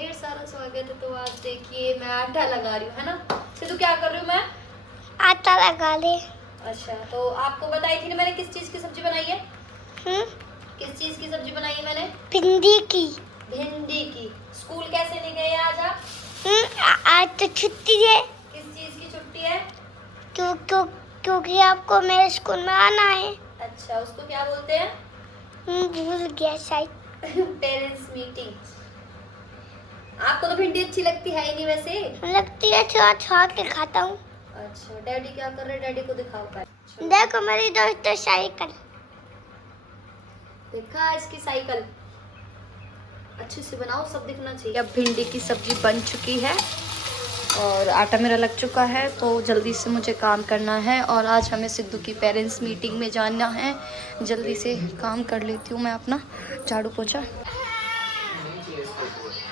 ढेर सारा स्वागत है। तो आज देखिए मैं आटा लगा रही हूँ, है ना। सिद्धू क्या कर रही हूँ मैं? आटा लगा ले। अच्छा, तो आपको बताई थी ना मैंने किस चीज़ की सब्जी बनाई है? किस चीज़ की सब्जी बनाई है मैंने? भिंडी की। भिंडी की। स्कूल कैसे नहीं गए आज आप? आज तो छुट्टी है। किस चीज़ की छुट्टी है? क्योंकि आपको मेरे स्कूल में आना है। अच्छा, उसको क्या बोलते हैं? भूल गया शायद। Parents meeting. आपको तो भिंडी अच्छी लगती है ही नहीं वैसे। लगती है, छोड़ छोड़ के खाता हूँ। अच्छा, डैडी क्या कर रहे हैं? डैडी को दिखाओ का। देखो मेरी दोस्त साइकिल। देखा इसकी साइकिल। अच्छे से बनाओ, सब दिखना चाहिए। अब भिंडी की सब्जी बन चुकी है और आटा मेरा लग चुका है, तो जल्दी से मुझे काम करना है। और आज हमें सिद्धू की पेरेंट्स मीटिंग में जाना है। जल्दी से काम कर लेती हूँ मैं अपना झाड़ू पोछा।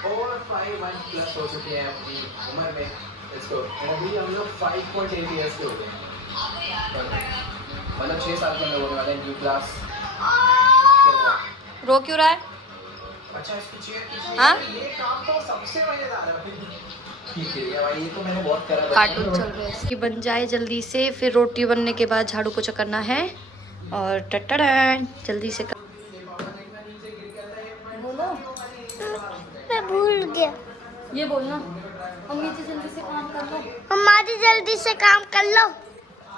और 5 मंथ प्लस हो चुके हैं अपनी उम्र में। इसको अभी हम लोग 5.8 ईयर्स के हो गए, मतलब 6 साल के अंदर होने वाले हैं। New class. रो क्यों रहा है? अच्छा, इसकी चेयर हाँ? ये काम तो सबसे मजेदार है। ठीक है भाई, ये तो मैंने बहुत करा। कार्टून चल रहा है। इसकी बन जाए जल्दी से, फिर रोटी बनने के बाद झाड़ू पोछा करना है। और टटड़न जल्दी से बोलो। मैं भूल गया। ये बोलना, मम्मी जी जल्दी से काम कर लो। हमारी जल्दी से काम कर लो।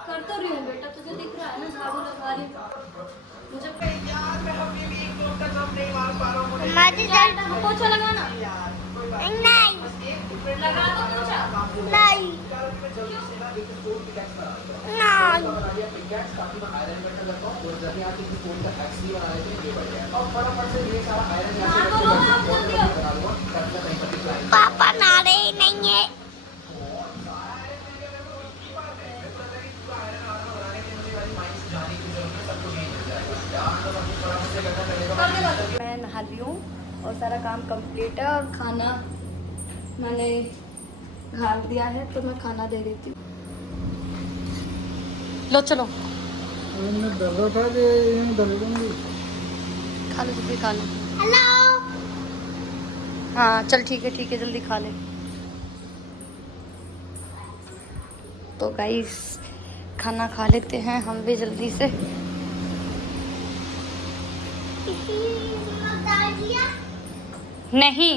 कर तो रही हूँ बेटा, तुझे दिख रहा है ना झाड़ू लगा रही हूँ। मुझे हमारी जल्दी पोछा लगाना नहीं लगा दो पोछा। नहीं पापा नारे ही नहीं है। मैं नहा ली हूँ और सारा काम कंप्लीट है। और खाना मैंने घाल दिया है, तो मैं खाना दे देती हूँ। लो चलो खा लो, जल्दी खा लो। हेलो। हाँ चल ठीक है जल्दी खा ले। तो गाइस खाना खा लेते हैं हम भी जल्दी से। नहीं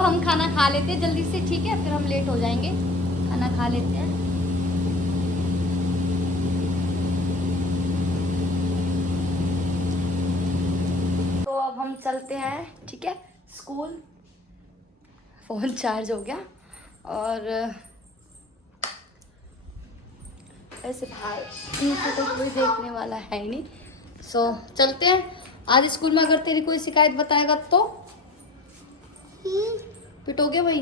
हम खाना खा लेते हैं जल्दी से, ठीक है? फिर हम लेट हो जाएंगे। खाना खा लेते हैं। तो अब हम चलते हैं, ठीक है, स्कूल। फ़ोन चार्ज हो गया और ऐसे बाहर नीचे तो कोई देखने वाला है ही नहीं। सो चलते हैं। आज स्कूल में अगर तेरी कोई शिकायत बताएगा तो पिटोगे भाई?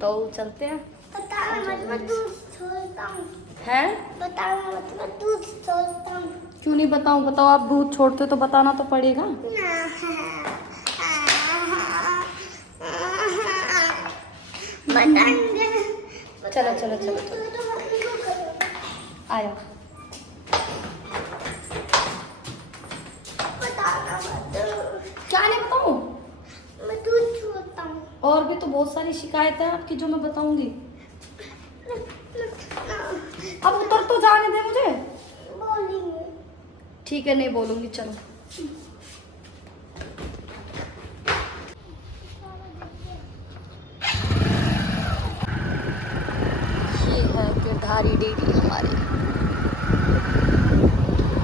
तो चलते हैं। बताना मत, मैं दूध छोड़ता हूँ। हैं? बताना मत, मैं दूध छोड़ता हूँ। क्यों नहीं बताऊं? बताओ, आप दूध छोड़ते तो बताना तो पड़ेगा। बताएंगे। चलो चलो चलो चलो आया। बताना मत, क्या नहीं बताऊं? मैं दूध छोड़ता हूँ। और भी तो बहुत सारी शिकायत है आपकी जो मैं बताऊंगी। अब उतर तो जाने दे मुझे। बोलेंगे। ठीक है, नहीं बोलूंगी, चलो। ये है गिरधारी डेयरी हमारी।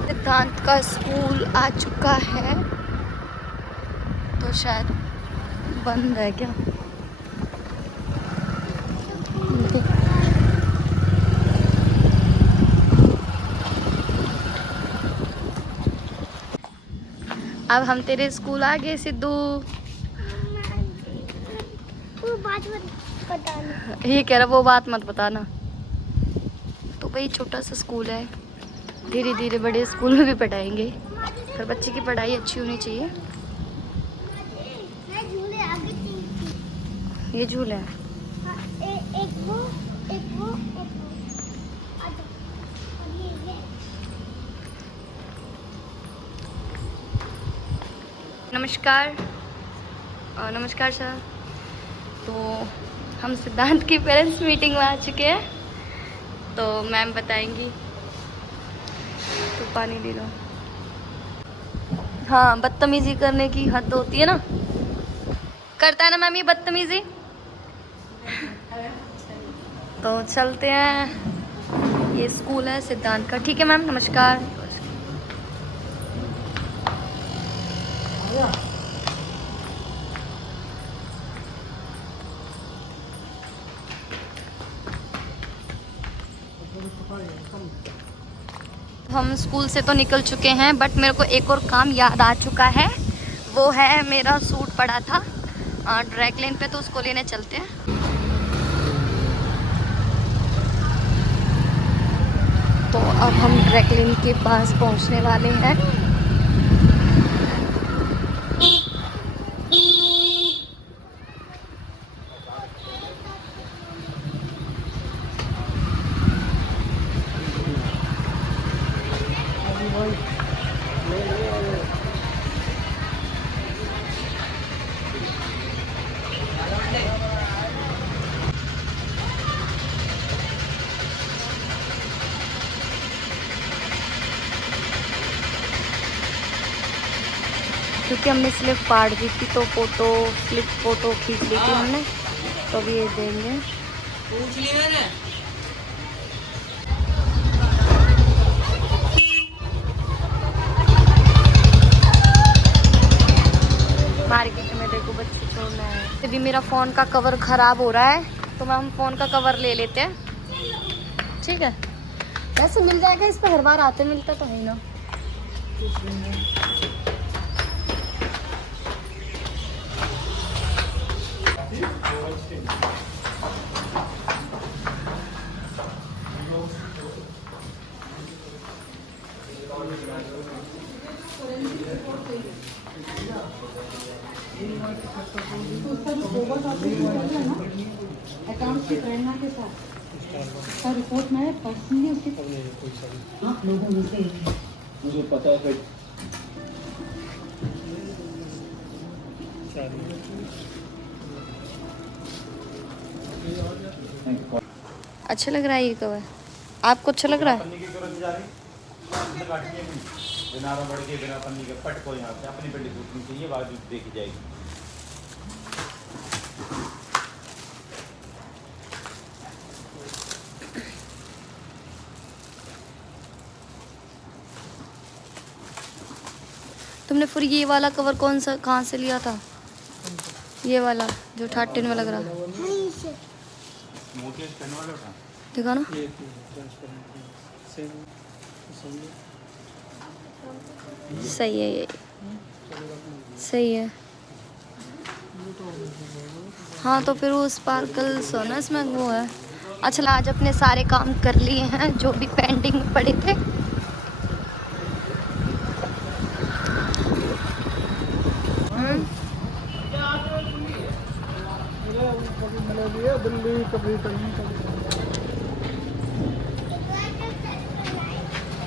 सिद्धांत का स्कूल आ चुका है, तो शायद बंद है क्या? अब हम तेरे स्कूल आ गए सिद्धू। वो बात मत बताना। ये कह रहा वो बात मत बताना। तो भाई छोटा सा स्कूल है, धीरे धीरे बड़े स्कूल में भी पढ़ाएंगे। फिर बच्चे की पढ़ाई अच्छी होनी चाहिए। मैं झूले आगे थी। ये झूला है। हाँ, एक वो एक वो एक वो। आजा। और ये नमस्कार। नमस्कार सर। तो हम सिद्धांत की पेरेंट्स मीटिंग में आ चुके हैं, तो मैम बताएंगी। तो पानी ले लो। हाँ, बदतमीजी करने की हद होती है ना, करता है ना मैम ये बदतमीजी। तो चलते हैं, ये स्कूल है सिद्धांत का। ठीक है मैम, नमस्कार। हम स्कूल से तो निकल चुके हैं, बट मेरे को एक और काम याद आ चुका है। वो है, मेरा सूट पड़ा था ड्राई क्लीन पे, तो उसको लेने चलते हैं। तो अब हम ड्राई क्लीन के पास पहुंचने वाले हैं। क्योंकि हमने स्लिप फाड़ दी थी, तो स्लिप फोटो खींच ली थी हमने, तो अभी ये देंगे। मार्केट में देखो बच्चे छोड़ना है। अभी मेरा फ़ोन का कवर ख़राब हो रहा है, तो हम फ़ोन का कवर ले लेते हैं। ठीक है, वैसे मिल जाएगा, इस पर हर बार आते मिलता तो है ना। अकाउंट की प्रेरणा के साथ उसका रिपोर्ट मैं पर्सनली उसके आप लोगों में से मुझे पता है। अच्छा लग रहा है ये कवर, आपको अच्छा लग रहा है? बिना रबड़ के, बिना पन्नी के फट को यहाँ से अपनी पेटी सूखनी चाहिए, बाजू देखी जाएगी। तुमने फिर ये वाला कवर कौन सा, कहाँ से लिया था? ये वाला जो 13 में लग रहा है, देखा ना। सही है, ये सही है। हाँ, तो फिर वो स्पार्कल्स हो ना इसमें, वो है। अच्छा, आज अपने सारे काम कर लिए हैं जो भी पेंडिंग पड़े थे।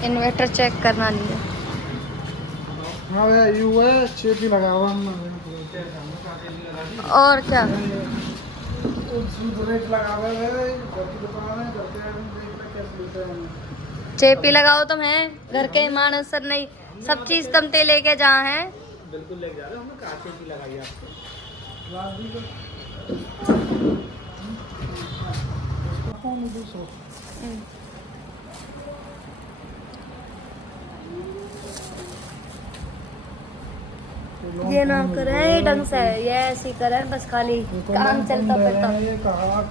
इन्वर्टर चेक करना नहीं है। हाँ भैया, यू है चेप ही लगा हुआ और क्या, रेट लगा हुआ है, घर की दुकान है, घर के कैसे मिलते हैं। चेपी लगाओ तुम है, घर के ईमान असर नहीं, सब चीज तुम ते लेके जा हैं। बिल्कुल लेके जा रहे हैं, हमने कहा चेप ही लगाई आपको। ये ना करे ढंग से, ये ऐसे ही करे बस, खाली काम चलता फिरता। ये कहा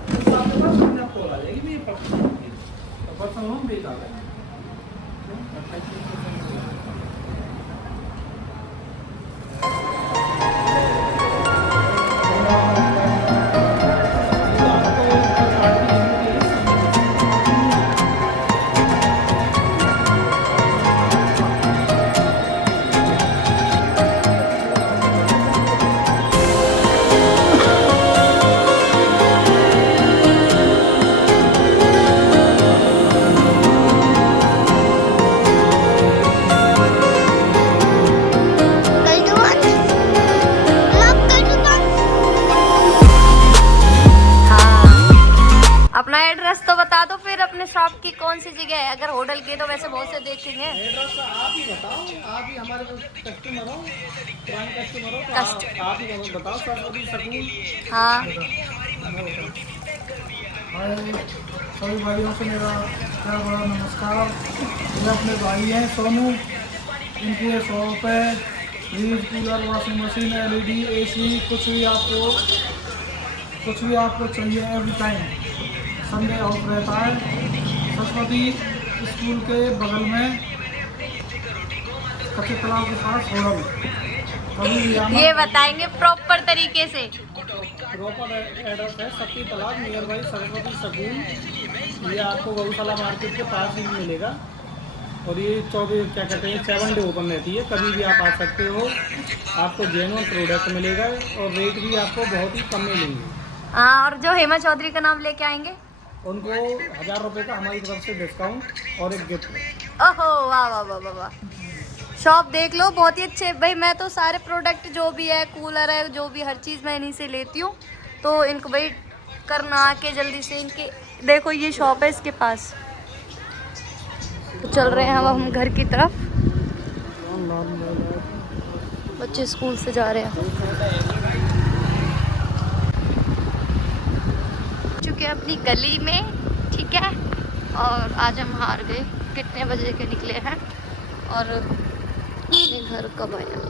एड्रेस तो बता दो फिर अपने शॉप की कौन सी जगह है। अगर होटल की तो वैसे बहुत से देखेंगे। एड्रेस आप ही बताओ, आप ही हमारे कस्टमर हो, पुराने कस्टमर हो, तो आप ही बताओ। सरस्वती सकूल। हाँ हाय सभी भाइयों से मेरा प्यार बड़ा नमस्कार। ये अपने भाई हैं सोनू, इनकी ये शॉप है। Fridge, cooler, washing machine, LED, AC, कुछ भी आपको चाहिए एवरी टाइम। संडे ऑफ रहता है। सरस्वती स्कूल के बगल में कच्चे तालाब के पास होटल। कभी भी आना। ये बताएंगे प्रॉपर तरीके से। प्रॉपर एड्रेस है सत्ती तालाब, नियर बाई सरस्वती स्कूल। ये आपको गौशाला मार्केट के पास ही मिलेगा। और ये 7 डे ओपन रहती है, कभी भी आप आ सकते हो। आपको जेन्युइन प्रोडक्ट मिलेगा और रेट भी आपको बहुत ही कम मिलेंगे। हाँ, और जो हेमा चौधरी का नाम लेके आएंगे उनको 1000 रुपये का हमारी तरफ से डिस्काउंट और एक गिफ्ट। ओहो वाह वाह वाह वाह वाह। शॉप देख लो, बहुत ही अच्छे। भाई मैं तो सारे प्रोडक्ट जो भी है, कूलर है, जो भी हर चीज़ मैं इन्हीं से लेती हूँ। तो इनको भाई करना आके जल्दी से। इनके देखो ये शॉप है इसके पास। तो चल रहे हैं अब हम घर की तरफ। बच्चे स्कूल से जा रहे हैं। चुके हैं अपनी गली में, ठीक है। और आज हम हार गए, कितने बजे के निकले हैं और अपने घर कब आया।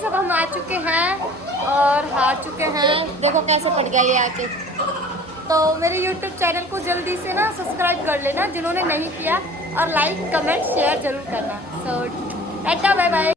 सब हम आ चुके हैं और हार चुके हैं। देखो कैसे पड़ गया ये आके। तो मेरे YouTube चैनल को जल्दी से ना सब्सक्राइब कर लेना जिन्होंने नहीं किया, और लाइक कमेंट शेयर जरूर करना। सो टाटा बाय बाय।